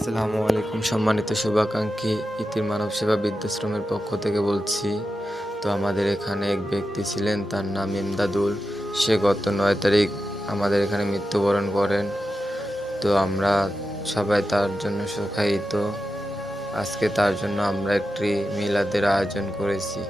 আসসালামু আলাইকুম সম্মানিত শুভাকাঙ্ক্ষী ইতির মানব সেবা বৃদ্ধাশ্রমের পক্ষ থেকে বলছি। তো আমাদের এখানে এক ব্যক্তি ছিলেন, তার নাম ইমদাদুল। সে গত ৯ তারিখ আমাদের এখানে মৃত্যুবরণ করেন। তো আমরা সবাই তার জন্য শোকাহত। আজকে তার জন্য আমরা একটি মিলাদের আয়োজন করেছি।